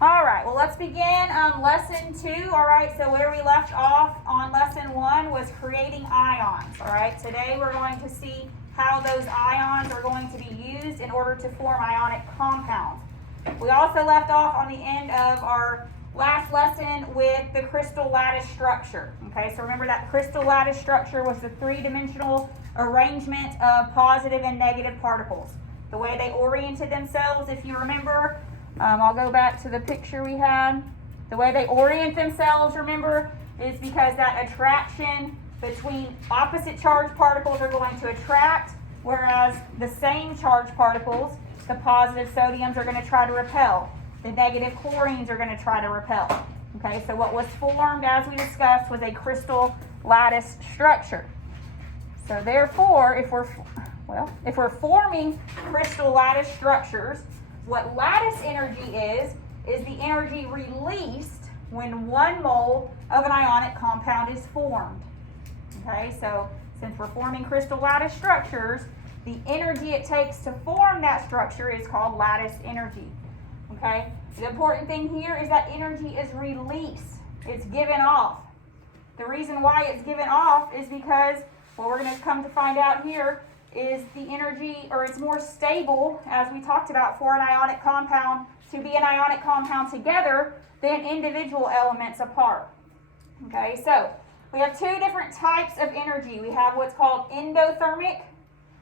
All right, well, let's begin lesson 2. All right, so where we left off on lesson 1 was creating ions. All right, today we're going to see how those ions are going to be used in order to form ionic compounds. We also left off on the end of our last lesson with the crystal lattice structure. Okay, so remember that crystal lattice structure was the three-dimensional arrangement of positive and negative particles. The way they oriented themselves, if you remember, I'll go back to the picture we had. The way they orient themselves, remember, is because that attraction between opposite charged particles are going to attract, whereas the same charged particles, the positive sodiums, are going to try to repel. The negative chlorines are going to try to repel. Okay, so what was formed, as we discussed, was a crystal lattice structure. So therefore, if we're forming crystal lattice structures, what lattice energy is the energy released when 1 mole of an ionic compound is formed. Okay, so since we're forming crystal lattice structures, the energy it takes to form that structure is called lattice energy. Okay, the important thing here is that energy is released. It's given off. The reason why it's given off is because what we're going to come to find out here is the energy, or it's more stable, as we talked about, for an ionic compound to be an ionic compound together than individual elements apart. Okay, so we have 2 different types of energy. We have what's called endothermic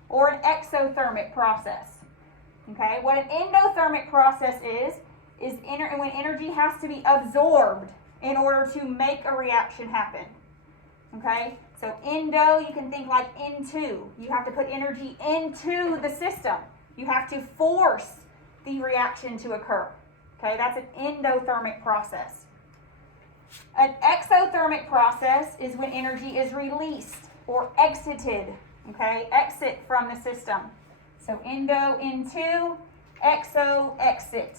or an exothermic process. Okay, what an endothermic process is when energy has to be absorbed in order to make a reaction happen. Okay, so endo, you can think like into. You have to put energy into the system. You have to force the reaction to occur. Okay, that's an endothermic process. An exothermic process is when energy is released or exited. Okay, exit from the system. So endo, into, exo, exit.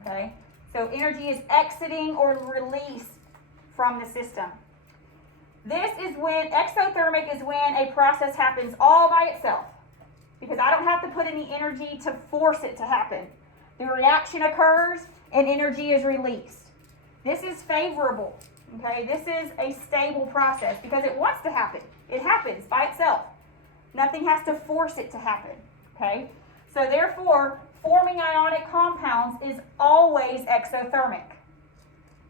Okay, so energy is exiting or released from the system. This is when, exothermic is when a process happens all by itself, because I don't have to put any energy to force it to happen. The reaction occurs and energy is released. This is favorable, okay? This is a stable process because it wants to happen. It happens by itself. Nothing has to force it to happen, okay? So therefore, forming ionic compounds is always exothermic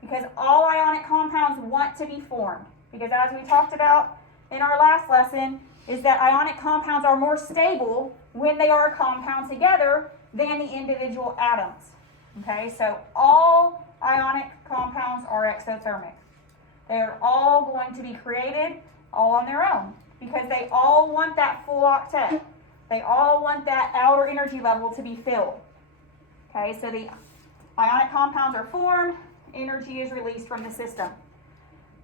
because all ionic compounds want to be formed. Because as we talked about in our last lesson, is that ionic compounds are more stable when they are a compound together than the individual atoms. Okay, so all ionic compounds are exothermic. They are all going to be created all on their own because they all want that full octet. They all want that outer energy level to be filled. Okay, so the ionic compounds are formed, energy is released from the system.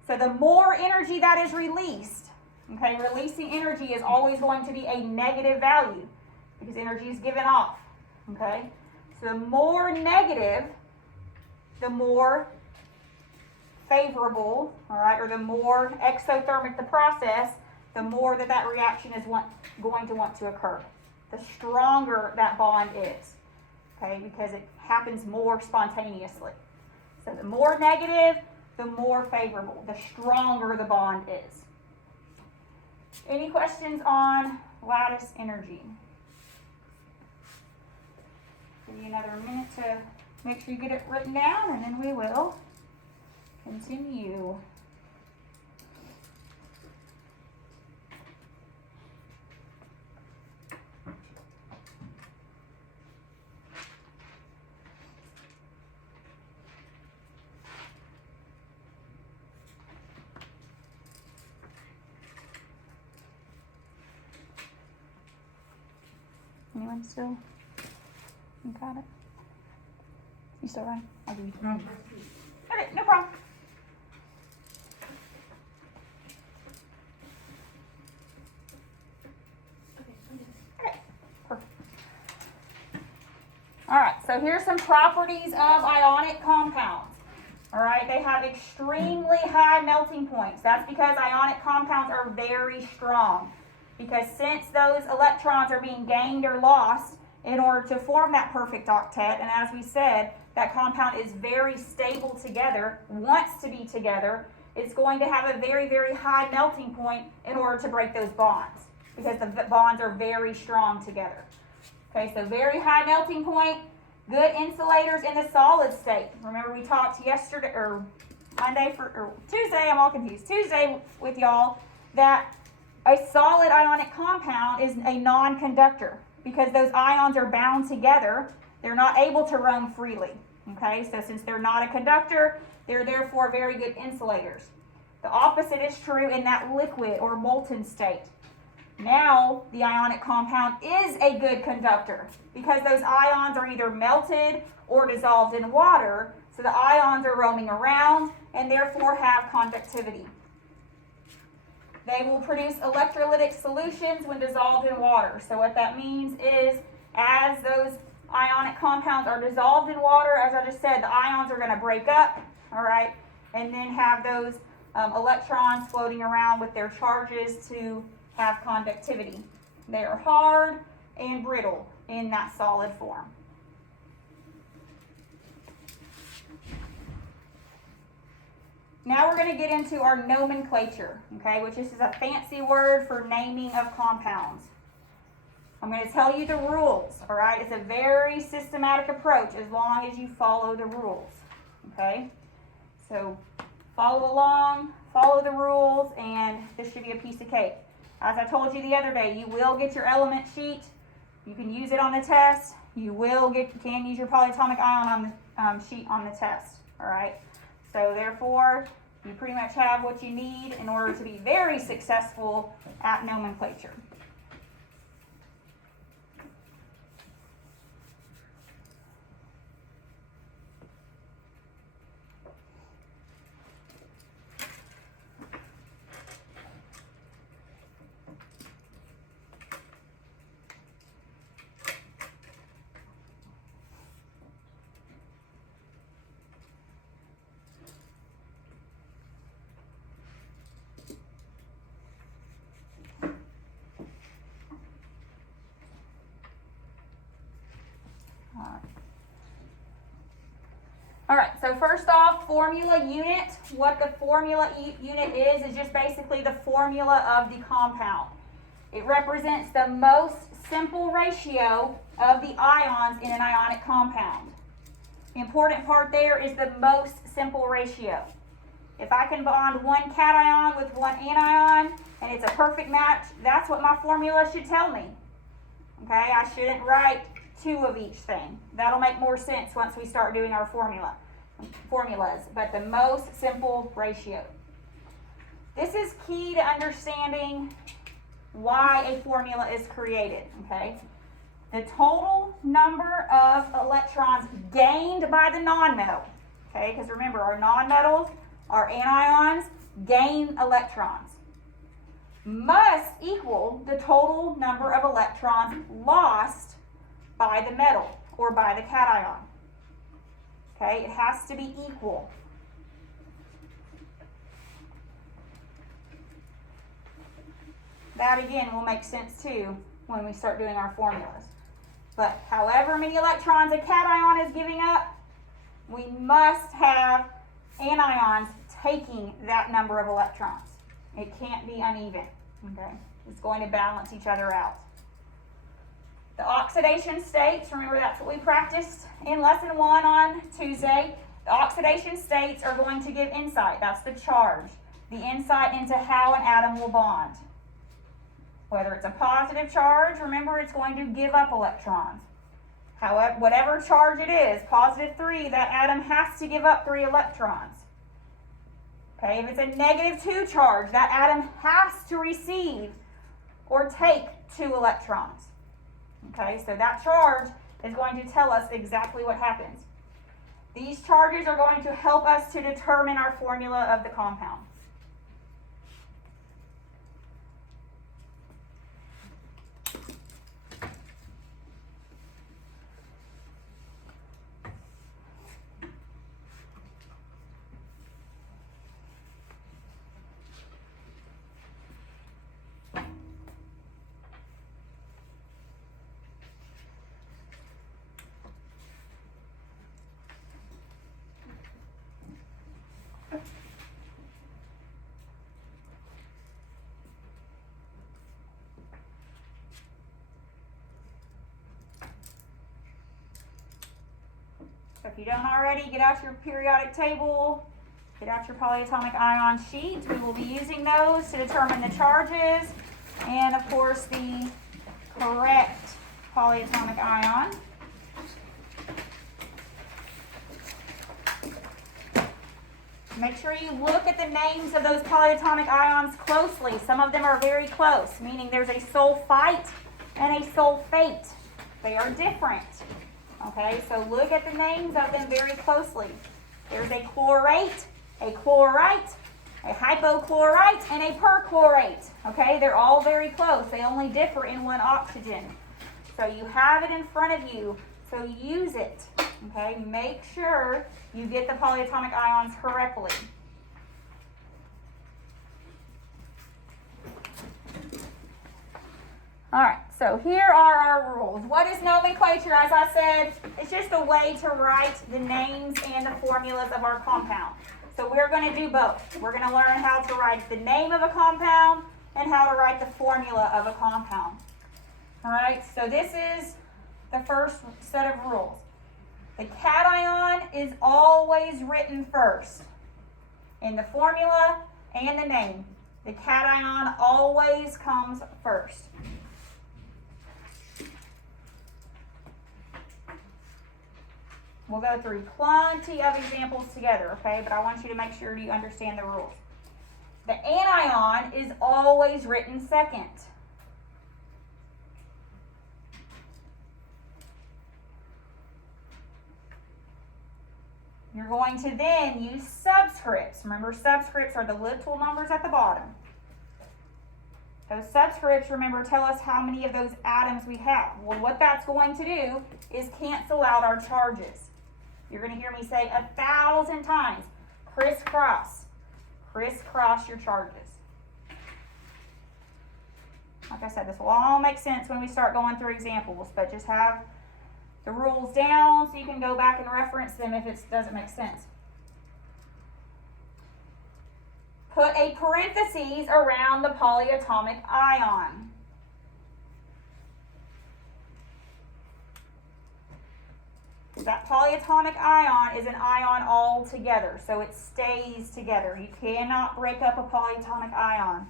So the more energy that is released, okay, releasing energy is always going to be a negative value because energy is given off, okay? So the more negative, the more favorable, all right, or the more exothermic the process, the more that reaction is going to want to occur. The stronger that bond is, okay, because it happens more spontaneously. So the more negative, the more favorable, the stronger the bond is. Any questions on lattice energy? Give you another minute to make sure you get it written down, and then we will continue. Anyone still? You got it? You still right? I'll give you. Okay, no problem. Okay, perfect. All right, so here's some properties of ionic compounds. All right, they have extremely high melting points. That's because ionic compounds are very strong. Because since those electrons are being gained or lost in order to form that perfect octet, and as we said, that compound is very stable together, wants to be together, it's going to have a very, very high melting point in order to break those bonds because the bonds are very strong together. Okay, so very high melting point, good insulators in the solid state. Remember we talked yesterday, or Tuesday, I'm all confused, Tuesday with y'all, that a solid ionic compound is a non-conductor because those ions are bound together. They're not able to roam freely. Okay, so since they're not a conductor, they're therefore very good insulators. The opposite is true in that liquid or molten state. Now, the ionic compound is a good conductor because those ions are either melted or dissolved in water, so the ions are roaming around and therefore have conductivity. They will produce electrolytic solutions when dissolved in water. So what that means is as those ionic compounds are dissolved in water, as I just said, the ions are going to break up, all right, and then have those electrons floating around with their charges to have conductivity. They are hard and brittle in that solid form. Now we're going to get into our nomenclature, okay, which is a fancy word for naming of compounds. I'm going to tell you the rules, all right? It's a very systematic approach as long as you follow the rules, okay? So follow along, follow the rules, and this should be a piece of cake. As I told you the other day, you will get your element sheet. You can use it on the test. You can use your polyatomic ion on the sheet on the test, all right? So therefore, you pretty much have what you need in order to be very successful at nomenclature. All right, so first off, formula unit. What the formula unit is just basically the formula of the compound. It represents the most simple ratio of the ions in an ionic compound. The important part there is the most simple ratio. If I can bond one cation with one anion and it's a perfect match, that's what my formula should tell me. Okay, I shouldn't write two of each thing. That'll make more sense once we start doing our formulas, but the most simple ratio. This is key to understanding why a formula is created, okay? The total number of electrons gained by the nonmetal, okay? Because remember, our nonmetals, our anions, gain electrons, must equal the total number of electrons lost by the metal or by the cation. Okay, it has to be equal. That again will make sense too when we start doing our formulas. But however many electrons a cation is giving up, we must have anions taking that number of electrons. It can't be uneven, okay? It's going to balance each other out. The oxidation states, remember that's what we practiced in lesson 1 on Tuesday. The oxidation states are going to give insight, that's the charge. The insight into how an atom will bond. Whether it's a positive charge, remember it's going to give up electrons. However, whatever charge it is, positive 3, that atom has to give up 3 electrons. Okay, if it's a negative 2 charge, that atom has to receive or take 2 electrons. Okay, so that charge is going to tell us exactly what happens. These charges are going to help us to determine our formula of the compound. So if you don't already, get out your periodic table, get out your polyatomic ion sheet. We will be using those to determine the charges and, of course, the correct polyatomic ion. Make sure you look at the names of those polyatomic ions closely. Some of them are very close, meaning there's a sulfite and a sulfate. They are different. Okay, so look at the names of them very closely. There's a chlorate, a chlorite, a hypochlorite, and a perchlorate. Okay, they're all very close. They only differ in one oxygen. So you have it in front of you, so use it. Okay, make sure you get the polyatomic ions correctly. All right, so here are our rules. What is nomenclature? As I said, it's just a way to write the names and the formulas of our compound. So we're going to do both. We're going to learn how to write the name of a compound and how to write the formula of a compound. All right, so this is the first set of rules. The cation is always written first in the formula and the name. The cation always comes first. We'll go through plenty of examples together, okay? But I want you to make sure you understand the rules. The anion is always written second. You're going to then use subscripts. Remember, subscripts are the little numbers at the bottom. Those subscripts, remember, tell us how many of those atoms we have. Well, what that's going to do is cancel out our charges. You're going to hear me say 1,000 times, crisscross. Crisscross your charges. Like I said, this will all make sense when we start going through examples, but just have the rules down so you can go back and reference them if it doesn't make sense. Put a parenthesis around the polyatomic ion. That polyatomic ion is an ion all together, so it stays together. You cannot break up a polyatomic ion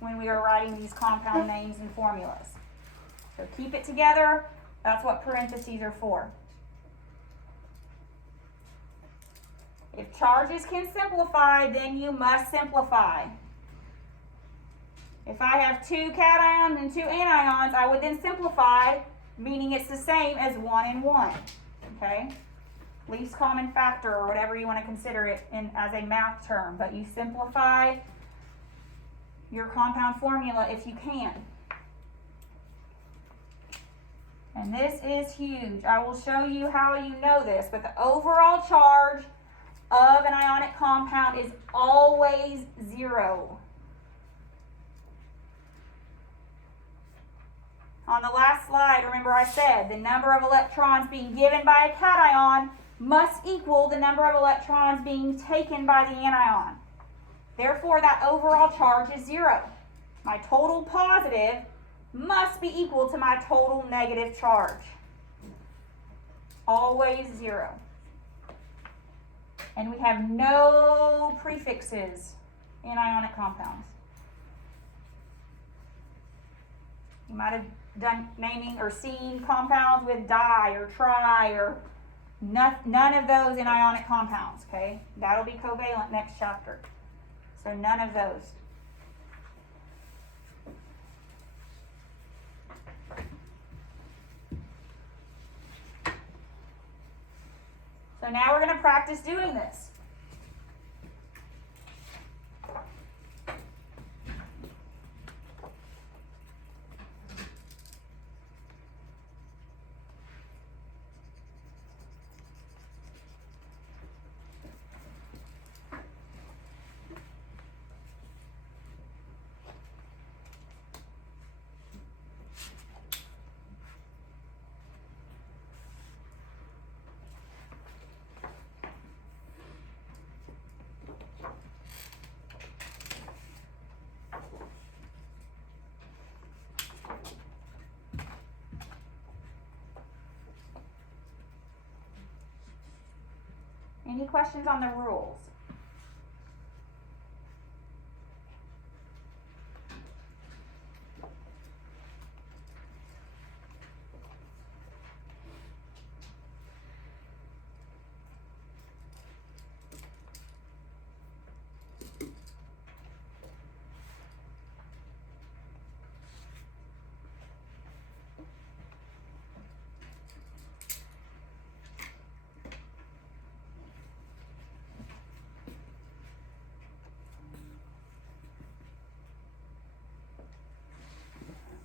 when we are writing these compound names and formulas. So keep it together. That's what parentheses are for. If charges can simplify, then you must simplify. If I have 2 cations and 2 anions, I would then simplify, meaning it's the same as 1 and 1. Okay? Least common factor, or whatever you want to consider it as a math term. But you simplify your compound formula if you can. And this is huge. I will show you how you know this, but the overall charge of an ionic compound is always 0. On the last slide, remember I said the number of electrons being given by a cation must equal the number of electrons being taken by the anion. Therefore, that overall charge is 0. My total positive must be equal to my total negative charge. Always 0. And we have no prefixes in ionic compounds. You might have done naming or seen compounds with di or tri or none of those in ionic compounds, okay? That'll be covalent next chapter. So none of those. So now we're going to practice doing this. Any questions on the rules?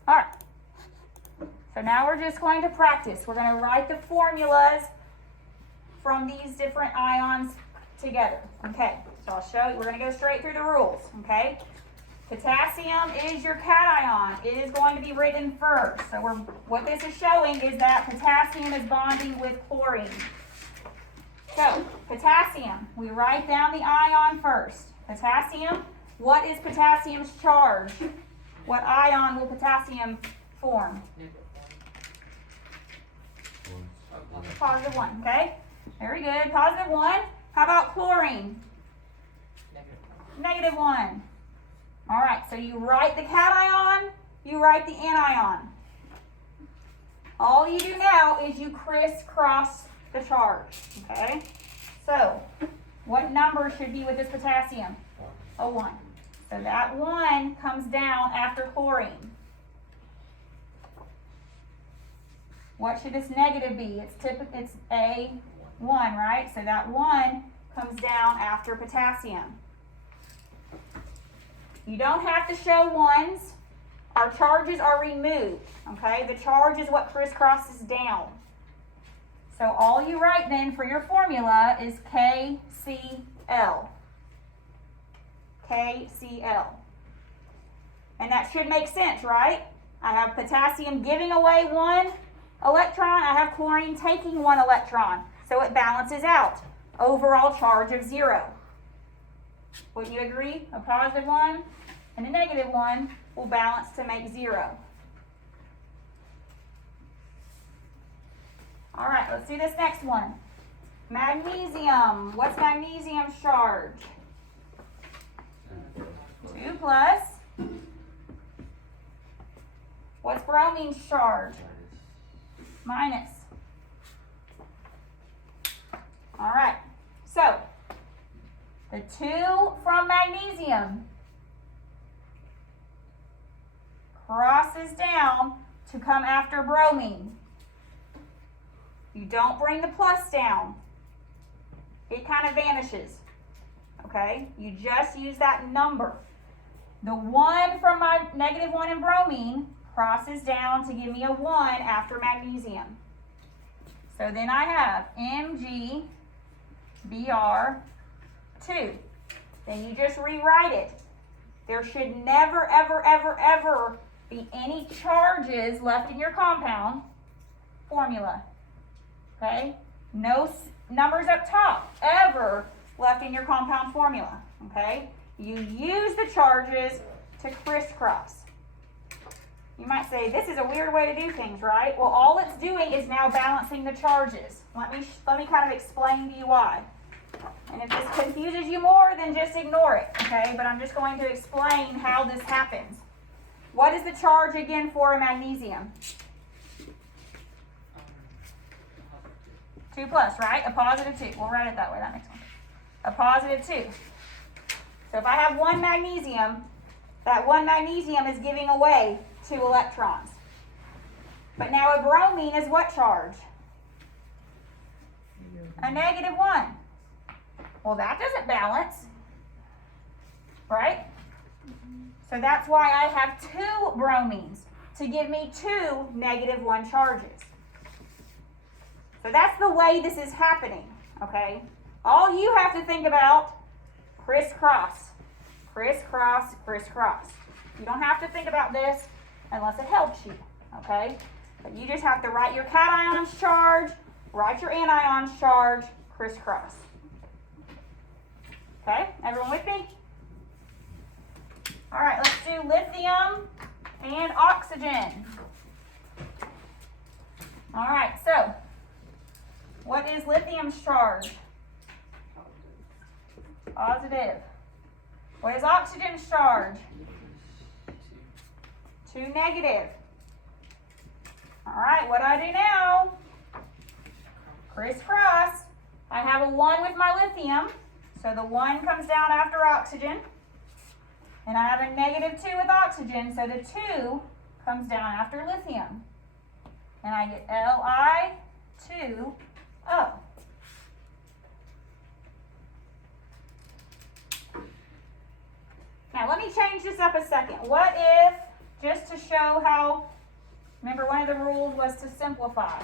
All right, so now we're just going to practice. We're going to write the formulas from these different ions together. Okay, so I'll show you. We're going to go straight through the rules, okay? Potassium is your cation. It is going to be written first. So what this is showing is that potassium is bonding with chlorine. So potassium, we write down the ion first. Potassium, what is potassium's charge? What ion will potassium form? Positive 1, okay? Very good. Positive 1. How about chlorine? Negative 1. All right, so you write the cation, you write the anion. All you do now is you crisscross the charge, okay? So, what number should be with this potassium? A 1. So that 1 comes down after chlorine. What should this negative be? It's a 1, right? So that 1 comes down after potassium. You don't have to show 1s. Our charges are removed, okay? The charge is what crisscrosses down. So all you write then for your formula is KCl. KCl. And that should make sense, right? I have potassium giving away 1 electron. I have chlorine taking 1 electron. So it balances out. Overall charge of 0. Wouldn't you agree? A positive 1 and a negative 1 will balance to make 0. All right, let's do this next one. Magnesium. What's magnesium's charge? 2 plus. What's bromine's charge? Minus. All right, so the 2 from magnesium crosses down to come after bromine. You don't bring the plus down. It kind of vanishes, okay? You just use that number. The 1 from my negative 1 in bromine crosses down to give me a 1 after magnesium. So then I have MgBr2. Then you just rewrite it. There should never, ever, ever, ever be any charges left in your compound formula. Okay? No numbers up top ever left in your compound formula. Okay? You use the charges to crisscross. You might say, this is a weird way to do things, right? Well, all it's doing is now balancing the charges. Let me kind of explain to you why. And if this confuses you more, then just ignore it, okay? But I'm just going to explain how this happens. What is the charge again for a magnesium? 2 plus, right? A positive 2. We'll write it that way. That makes sense. A positive 2. So if I have 1 magnesium, that 1 magnesium is giving away 2 electrons. But now a bromine is what charge? A negative 1. Well, that doesn't balance, right? So that's why I have 2 bromines to give me 2 negative 1 charges. So that's the way this is happening, okay? All you have to think about, crisscross, crisscross, crisscross. You don't have to think about this unless it helps you, okay? But you just have to write your cation's charge, write your anion's charge, crisscross. Okay, everyone with me? All right, let's do lithium and oxygen. All right, so what is lithium's charge? Positive. What is oxygen's charge? 2 negative. All right, what do I do now? Crisscross. I have a 1 with my lithium, so the 1 comes down after oxygen. And I have a negative 2 with oxygen, so the 2 comes down after lithium. And I get Li2O. Now let me change this up a second. What if, just to show how, remember one of the rules was to simplify.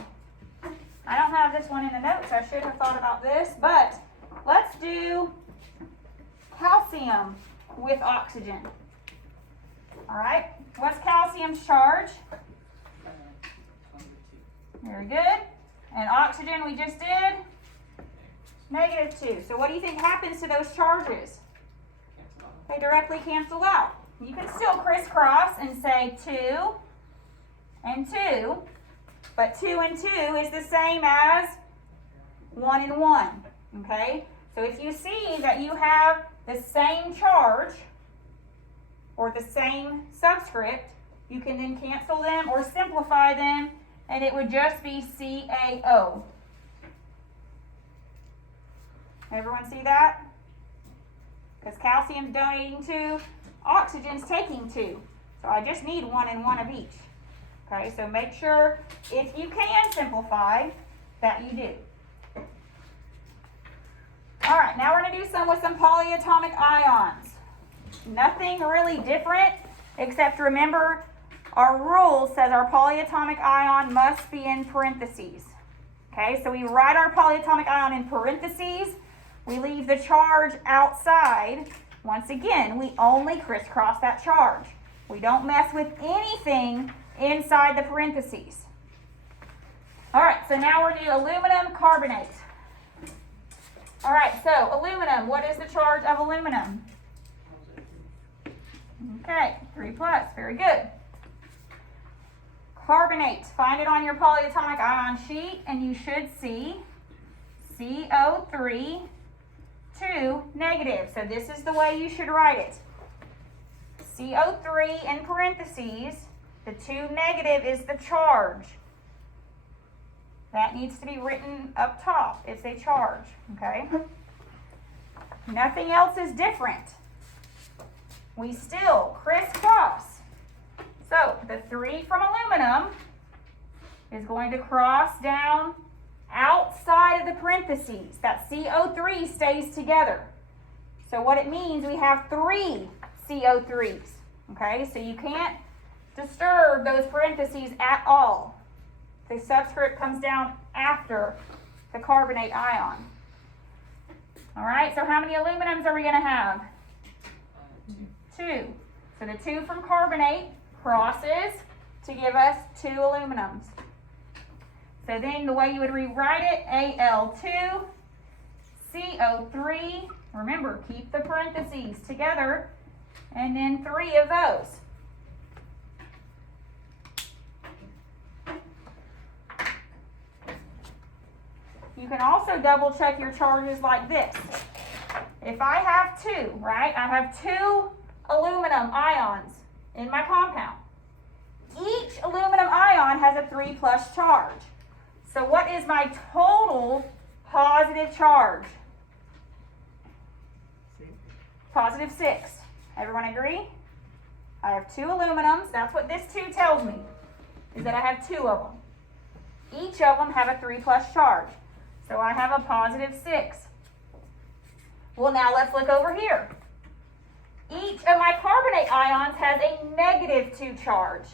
I don't have this one in the notes, I should have thought about this, but let's do calcium with oxygen. All right, what's calcium's charge? Very good. And oxygen we just did? Negative 2. So what do you think happens to those charges? They directly cancel out. You can still crisscross and say 2 and 2, but 2 and 2 is the same as 1 and 1, okay? So if you see that you have the same charge or the same subscript, you can then cancel them or simplify them, and it would just be CaO. Everyone see that? Because calcium's donating 2, oxygen's taking 2. So I just need 1 and 1 of each. Okay, so make sure, if you can simplify, that you do. All right, now we're going to do some with some polyatomic ions. Nothing really different, except remember, our rule says our polyatomic ion must be in parentheses. Okay, so we write our polyatomic ion in parentheses. We leave the charge outside. Once again, we only crisscross that charge. We don't mess with anything inside the parentheses. All right, so now we're doing aluminum carbonate. All right, so aluminum, what is the charge of aluminum? Okay, 3 plus, very good. Carbonate, find it on your polyatomic ion sheet, and you should see CO3, 2 negative. So this is the way you should write it. CO3 in parentheses, the 2 negative is the charge. That needs to be written up top. It's a charge, okay? Nothing else is different. We still crisscross. So the 3 from aluminum is going to cross down outside of the parentheses. That CO3 stays together. So what it means, we have 3 CO3s, okay? So you can't disturb those parentheses at all. The subscript comes down after the carbonate ion. All right, so how many aluminums are we going to have? 2. So the 2 from carbonate crosses to give us 2 aluminums. So then the way you would rewrite it, Al2, CO3, remember, keep the parentheses together, and then 3 of those. You can also double check your charges like this. If I have 2, right, I have 2 aluminum ions in my compound. Each aluminum ion has a 3 plus charge. So what is my total positive charge? Positive 6. Everyone agree? I have 2 aluminums. That's what this 2 tells me, is that I have 2 of them. Each of them have a 3 plus charge. So I have a positive 6. Well, now let's look over here. Each of my carbonate ions has a negative 2 charge.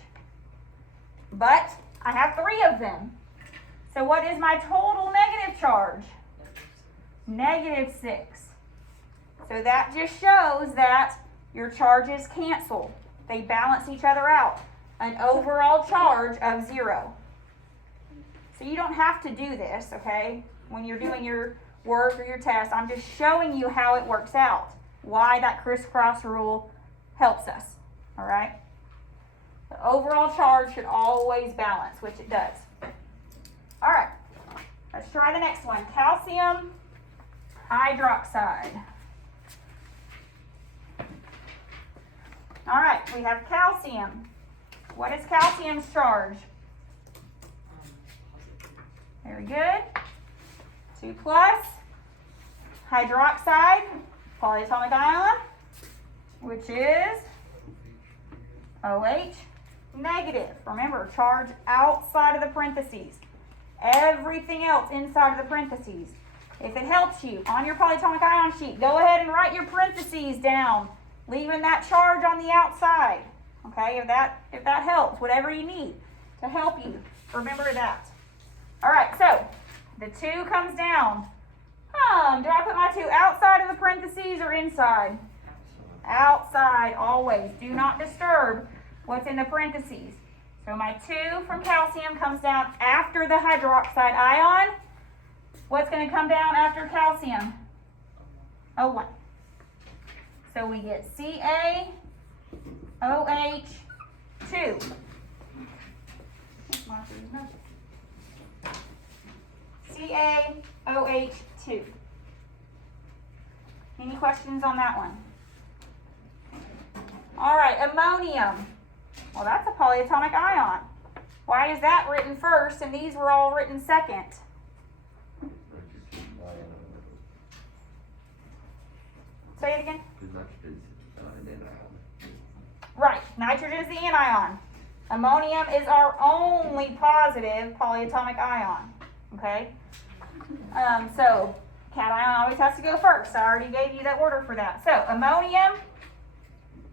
But I have 3 of them. So what is my total negative charge? Negative 6. So that just shows that your charges cancel. They balance each other out. An overall charge of 0. So you don't have to do this, okay? When you're doing your work or your test, I'm just showing you how it works out. Why that crisscross rule helps us, all right? The overall charge should always balance, which it does. All right, let's try the next one. Calcium hydroxide. All right, we have calcium. What is calcium's charge? Very good. 2 plus. Hydroxide, polyatomic ion, which is OH negative. Remember, charge outside of the parentheses. Everything else inside of the parentheses. If it helps you, on your polyatomic ion sheet, go ahead and write your parentheses down, leaving that charge on the outside. Okay, if that helps, whatever you need to help you, remember that. All right, so the 2 comes down. Do I put my 2 outside of the parentheses or inside? Outside, always. Do not disturb what's in the parentheses. So my 2 from calcium comes down after the hydroxide ion. What's going to come down after calcium? O1. So we get CaOH2. CaOH2. Any questions on that one? All right, ammonium. Well, that's a polyatomic ion. Why is that written first and these were all written second? Say it again. Right, nitrogen is the anion. Ammonium is our only positive polyatomic ion. Okay? So cation always has to go first. I already gave you the order for that. So ammonium,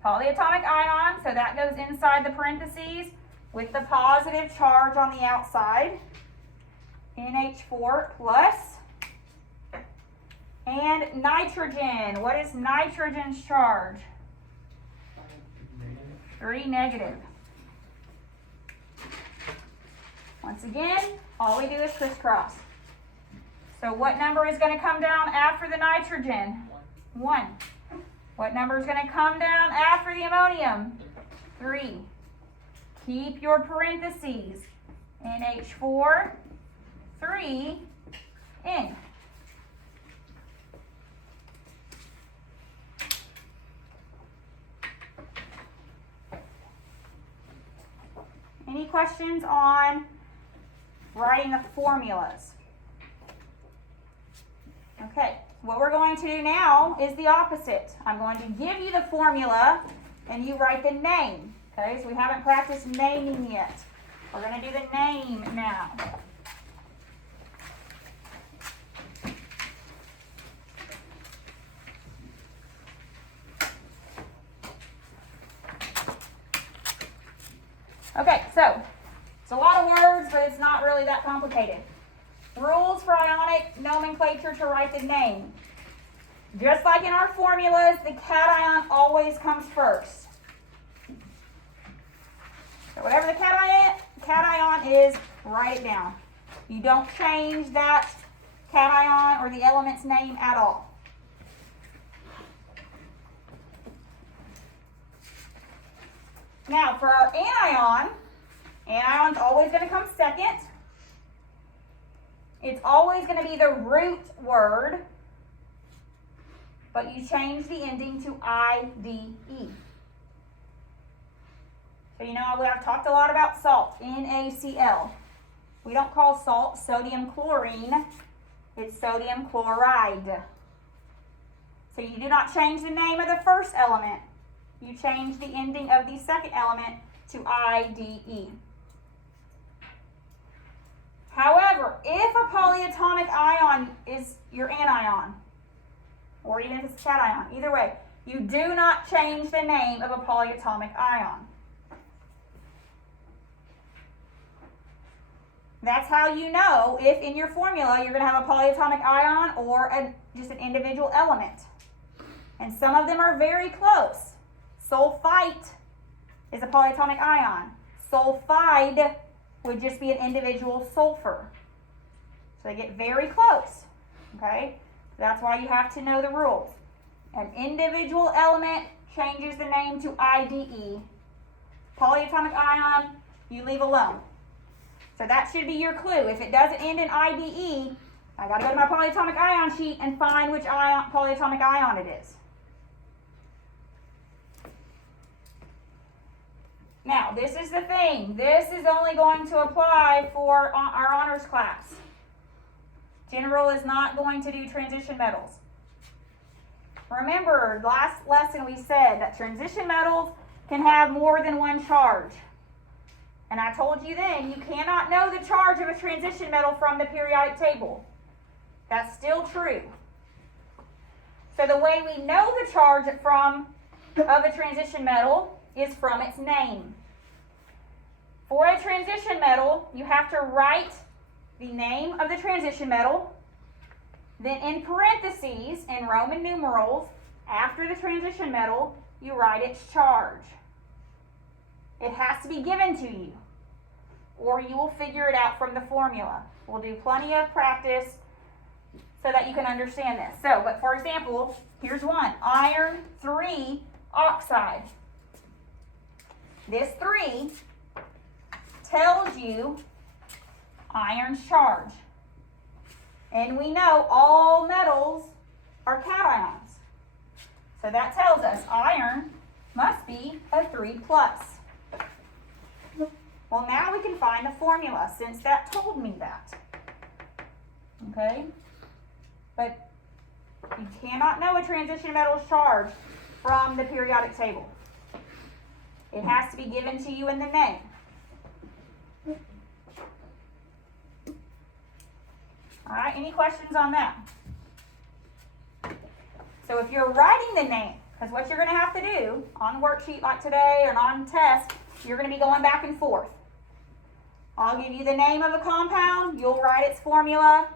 polyatomic ion, so that goes inside the parentheses with the positive charge on the outside. NH4 plus. And nitrogen. What is nitrogen's charge? 3 negative. Once again, all we do is crisscross. So what number is going to come down after the nitrogen? 1. What number is going to come down after the ammonium? 3. Keep your parentheses. NH4, 3, N. Any questions on writing the formulas? Okay, what we're going to do now is the opposite. I'm going to give you the formula and you write the name. Okay, so we haven't practiced naming yet. We're going to do the name now. Okay, so it's a lot of words, but it's not really that complicated. Rules for ionic nomenclature to write the name. Just like in our formulas, the cation always comes first. So whatever the cation is, write it down. You don't change that cation or the element's name at all. Now, for our anion's always going to come second. It's always going to be the root word, but you change the ending to IDE. So you know I've talked a lot about salt, NaCl. We don't call salt sodium chlorine, it's sodium chloride. So you do not change the name of the first element. You change the ending of the second element to IDE. However, if a polyatomic ion is your anion, or even if it's a cation, either way, you do not change the name of a polyatomic ion. That's how you know if in your formula you're going to have a polyatomic ion or just an individual element. And some of them are very close. Sulfite is a polyatomic ion. Sulfide would just be an individual sulfur. So they get very close. Okay? That's why you have to know the rules. An individual element changes the name to IDE. Polyatomic ion, you leave alone. So that should be your clue. If it doesn't end in IDE, I got to go to my polyatomic ion sheet and find which polyatomic ion it is. Now, this is the thing. This is only going to apply for our honors class. General is not going to do transition metals. Remember, last lesson we said that transition metals can have more than one charge. And I told you then, you cannot know the charge of a transition metal from the periodic table. That's still true. So the way we know the charge of a transition metal is from its name. For a transition metal, you have to write the name of the transition metal, then in parentheses, in Roman numerals, after the transition metal, you write its charge. It has to be given to you, or you will figure it out from the formula. We'll do plenty of practice so that you can understand this. So, but for example, here's one, iron 3 oxide. This 3 tells you iron's charge. And we know all metals are cations. So that tells us iron must be a 3+. Well, now we can find the formula since that told me that. Okay? But you cannot know a transition metal's charge from the periodic table. It has to be given to you in the name. All right, any questions on that? So if you're writing the name, because what you're going to have to do on a worksheet like today or on test, you're going to be going back and forth. I'll give you the name of a compound, you'll write its formula,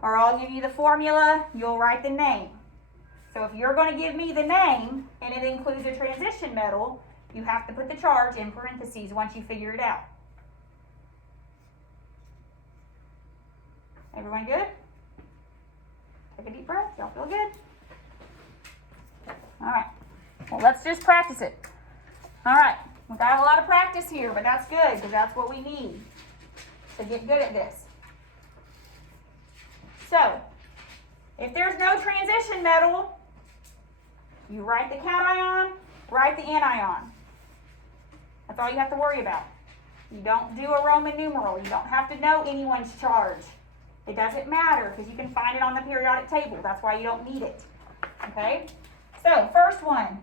or I'll give you the formula, you'll write the name. So if you're going to give me the name and it includes a transition metal, you have to put the charge in parentheses once you figure it out. Everyone good? Take a deep breath. Y'all feel good? All right. Well, let's just practice it. All right. We've got a lot of practice here, but that's good because that's what we need to get good at this. So, if there's no transition metal, you write the cation, write the anion. That's all you have to worry about. You don't do a Roman numeral. You don't have to know anyone's charge. It doesn't matter because you can find it on the periodic table. That's why you don't need it. Okay? So, first one.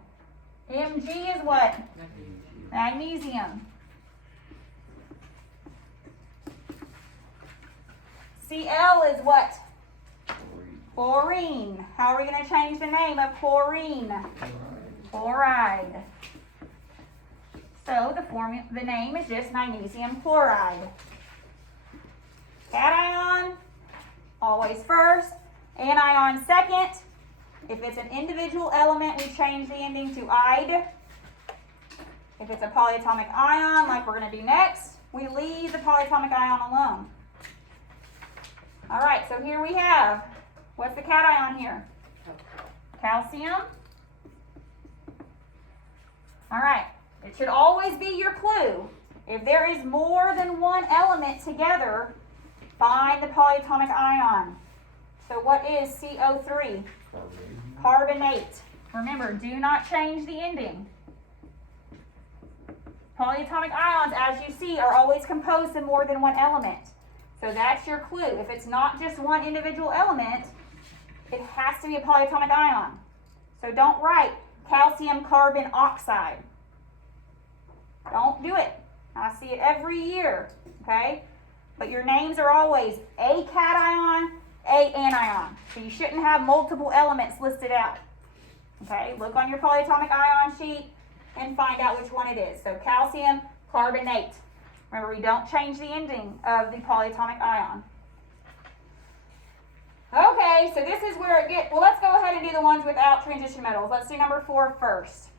Mg is what? Magnesium. Cl is what? Chlorine. How are we going to change the name of chlorine? Chloride. So the name is just magnesium chloride. Cation, always first. Anion second. If it's an individual element, we change the ending to "ide." If it's a polyatomic ion, like we're going to do next, we leave the polyatomic ion alone. All right, so here we have, what's the cation here? Calcium. All right, it should always be your clue. If there is more than one element together, find the polyatomic ion. So what is CO3? Carbonate. Remember, do not change the ending. Polyatomic ions, as you see, are always composed of more than one element. So that's your clue. If it's not just one individual element, it has to be a polyatomic ion. So don't write calcium carbon oxide. Don't do it. I see it every year, okay? But your names are always a cation, a anion. So you shouldn't have multiple elements listed out. Okay, look on your polyatomic ion sheet and find out which one it is. So calcium carbonate. Remember, we don't change the ending of the polyatomic ion. Okay, so this is where it gets, well, let's go ahead and do the ones without transition metals. Let's do number 4 first.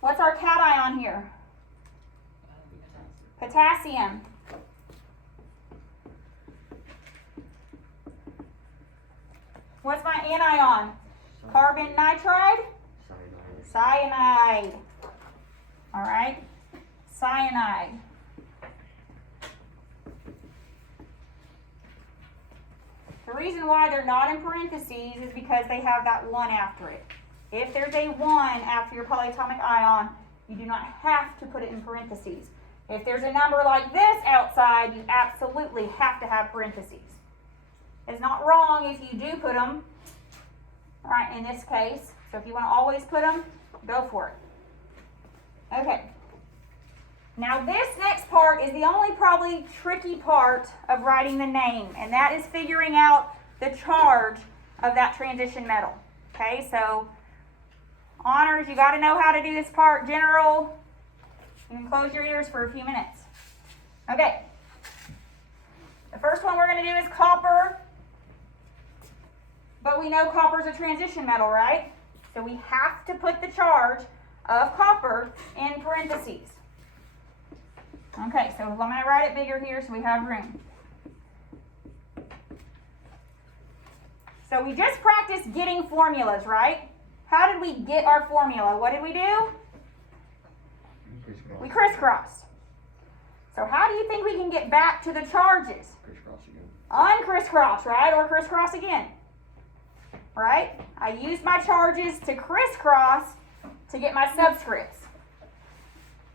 What's our cation here? Potassium. What's my anion? Carbon nitride? Cyanide. All right. Cyanide. The reason why they're not in parentheses is because they have that 1 after it. If there's a 1 after your polyatomic ion, You do not have to put it in parentheses. If there's a number like this outside, you absolutely have to have parentheses. It's not wrong if you do put them, right, in this case. So if you want to always put them, go for it. Okay. Now this next part is the only probably tricky part of writing the name, and that is figuring out the charge of that transition metal. Okay, so honors, you got to know how to do this part. General, you can close your ears for a few minutes. Okay, the first one we're going to do is copper, but we know copper is a transition metal, right? So we have to put the charge of copper in parentheses. Okay, so I'm going to write it bigger here so we have room. So we just practiced getting formulas, right? How did we get our formula? What did we do? We crisscrossed. So how do you think we can get back to the charges? Crisscross again. Uncrisscross, right? Or crisscross again. Right? I used my charges to crisscross to get my subscripts.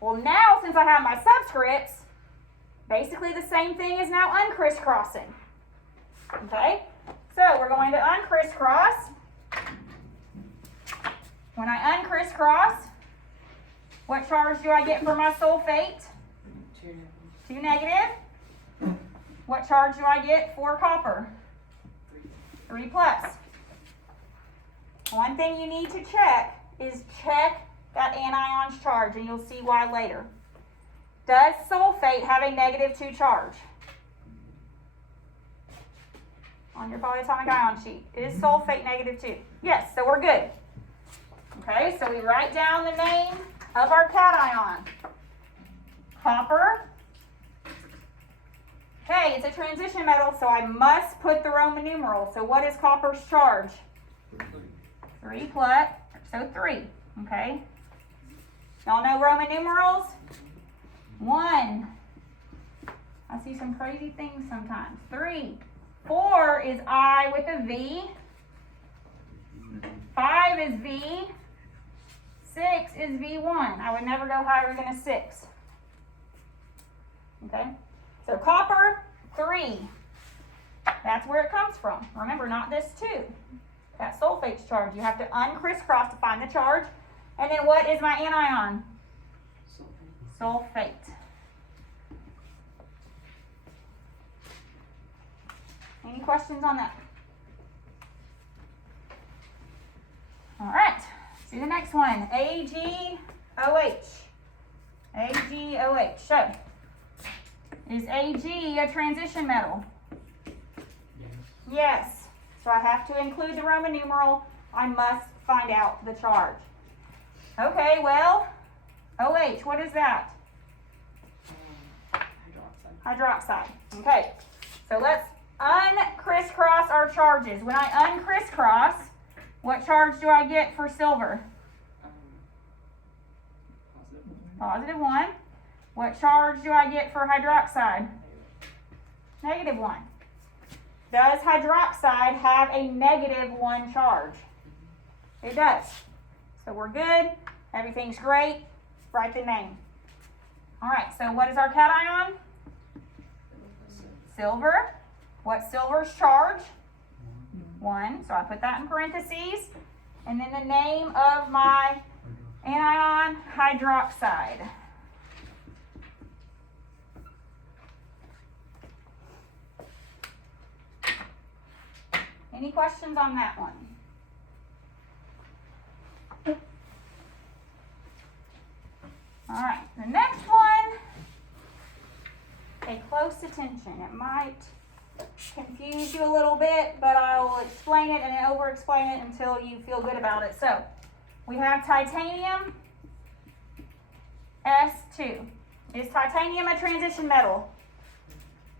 Well, now since I have my subscripts, basically the same thing is now uncrisscrossing. Okay? So we're going to uncrisscross. When I uncrisscross, what charge do I get for my sulfate? 2 negative. What charge do I get for copper? 3 plus. One thing you need to check is check that anion's charge, and you'll see why later. Does sulfate have a negative 2 charge? On your polyatomic ion sheet. Is sulfate negative 2? Yes, so we're good. Okay, so we write down the name of our cation. Copper. Okay, it's a transition metal, so I must put the Roman numeral. So what is copper's charge? 3 plus, so 3, okay? Y'all know Roman numerals? 1. I see some crazy things sometimes. 3. 4 is I with a V. 5 is V. 6 is V1. I would never go higher than a 6. Okay? So copper, 3. That's where it comes from. Remember, not this 2. That sulfate's charge. You have to uncrisscross to find the charge. And then what is my anion? Sulfate. Any questions on that? All right. See the next one. AgOH. AgOH. So, is Ag a transition metal? Yes. So I have to include the Roman numeral. I must find out the charge. Okay, well, OH, what is that? Hydroxide. Okay, so let's uncrisscross our charges. When I uncrisscross, what charge do I get for silver? Positive 1. What charge do I get for hydroxide? Negative 1. Does hydroxide have a negative 1 charge? It does. So we're good. Everything's great. Write the name. All right, so what is our cation? Silver. What's silver's charge? 1. So I put that in parentheses. And then the name of my anion, hydroxide. Any questions on that one? All right, the next one, pay close attention. It might confuse you a little bit, but I will explain it and then over-explain it until you feel good about it. So, we have titanium, S2. Is titanium a transition metal?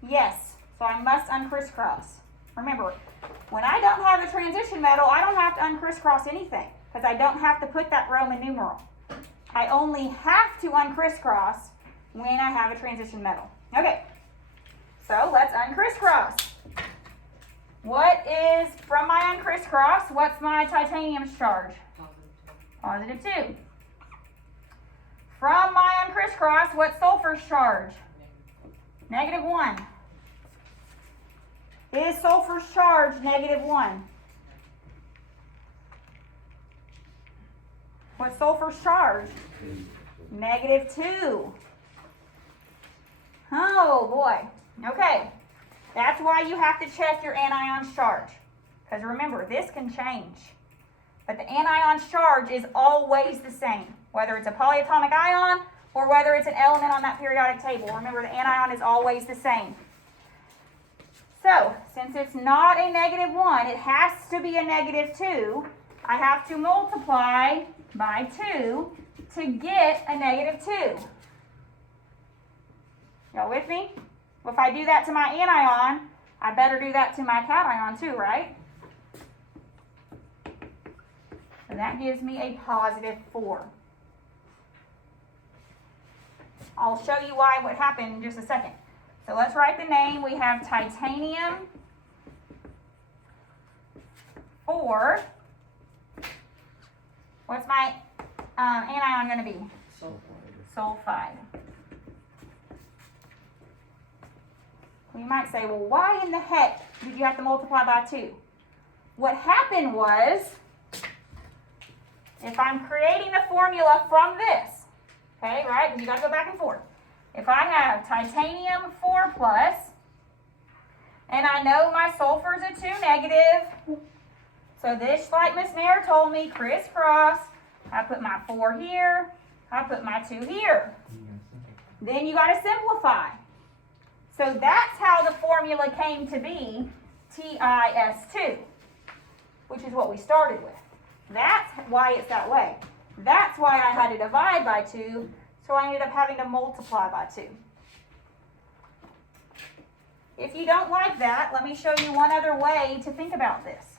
Yes, so I must uncrisscross. Remember, when I don't have a transition metal, I don't have to uncrisscross anything because I don't have to put that Roman numeral. I only have to uncrisscross when I have a transition metal. Okay, so let's uncrisscross. What is, from my uncrisscross, what's my titanium's charge? Positive 2. From my uncrisscross, what's sulfur's charge? -1. Is sulfur's charge -1? What's sulfur's charge? -2. Oh boy. Okay. That's why you have to check your anion's charge. Because remember, this can change. But the anion's charge is always the same, whether it's a polyatomic ion or whether it's an element on that periodic table. Remember, the anion is always the same. So, since it's not a -1, it has to be a -2. I have to multiply by 2 to get a -2. Y'all with me? Well, if I do that to my anion, I better do that to my cation too, right? So that gives me a +4. I'll show you why what happened in just a second. So let's write the name. We have titanium 4. What's my anion going to be? Sulfide. We might say, well, why in the heck did you have to multiply by 2? What happened was, if I'm creating a formula from this, okay, right, because you got to go back and forth. If I have titanium 4+, and I know my sulfur's a 2-, so this, like Miss Nair told me, crisscross, I put my 4 here, I put my 2 here. Then you got to simplify. So that's how the formula came to be TiS2, which is what we started with. That's why it's that way. That's why I had to divide by 2, so I ended up having to multiply by 2. If you don't like that, let me show you one other way to think about this.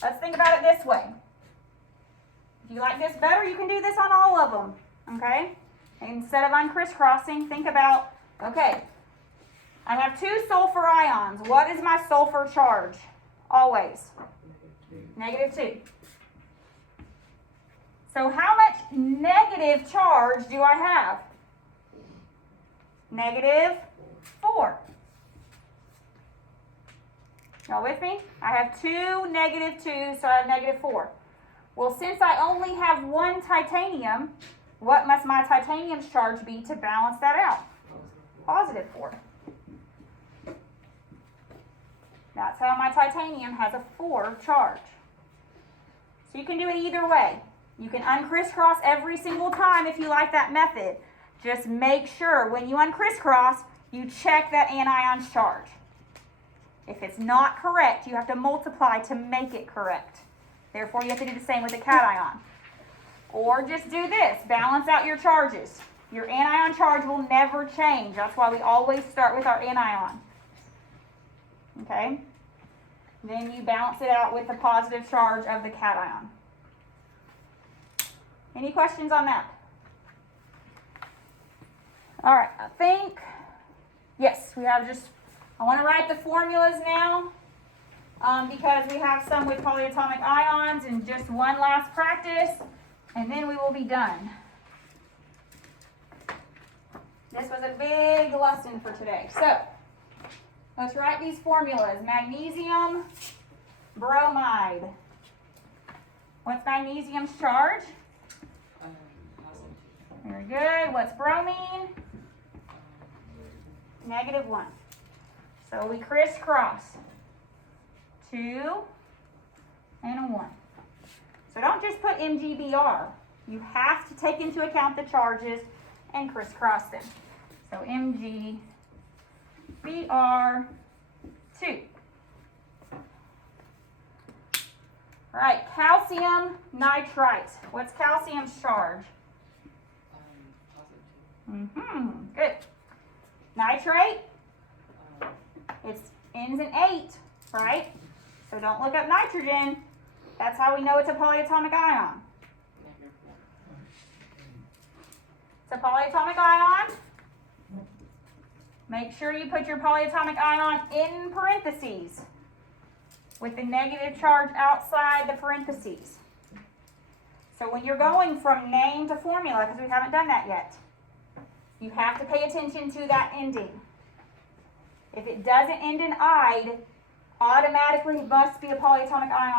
Let's think about it this way. If you like this better, you can do this on all of them, okay? Instead of uncrisscrossing, think about, okay, I have 2 sulfur ions. What is my sulfur charge? Always. -2. So how much negative charge do I have? -4. Y'all with me? I have 2 -2, so I have -4. Well, since I only have 1 titanium, what must my titanium's charge be to balance that out? +4. That's how my titanium has a 4 charge. So you can do it either way. You can uncrisscross every single time if you like that method. Just make sure when you uncrisscross, you check that anion's charge. If it's not correct, you have to multiply to make it correct. Therefore, you have to do the same with the cation. Or just do this, balance out your charges. Your anion charge will never change. That's why we always start with our anion. Okay? Then you balance it out with the positive charge of the cation. Any questions on that? All right, I think, yes, we have just, I want to write the formulas now because we have some with polyatomic ions and just one last practice, and then we will be done. This was a big lesson for today. So, let's write these formulas. Magnesium bromide. What's magnesium's charge? Very good. What's bromine? -1. So we crisscross. 2 and a 1. So don't just put MgBr. You have to take into account the charges and crisscross them. So MgBr2. All right, calcium nitrite. What's calcium's charge? Good. Nitrate, it ends in 8, right? So don't look up nitrogen. That's how we know it's a polyatomic ion. It's a polyatomic ion. Make sure you put your polyatomic ion in parentheses. with the negative charge outside the parentheses. So when you're going from name to formula, because we haven't done that yet, you have to pay attention to that ending. If it doesn't end in "ide," automatically it must be a polyatomic ion.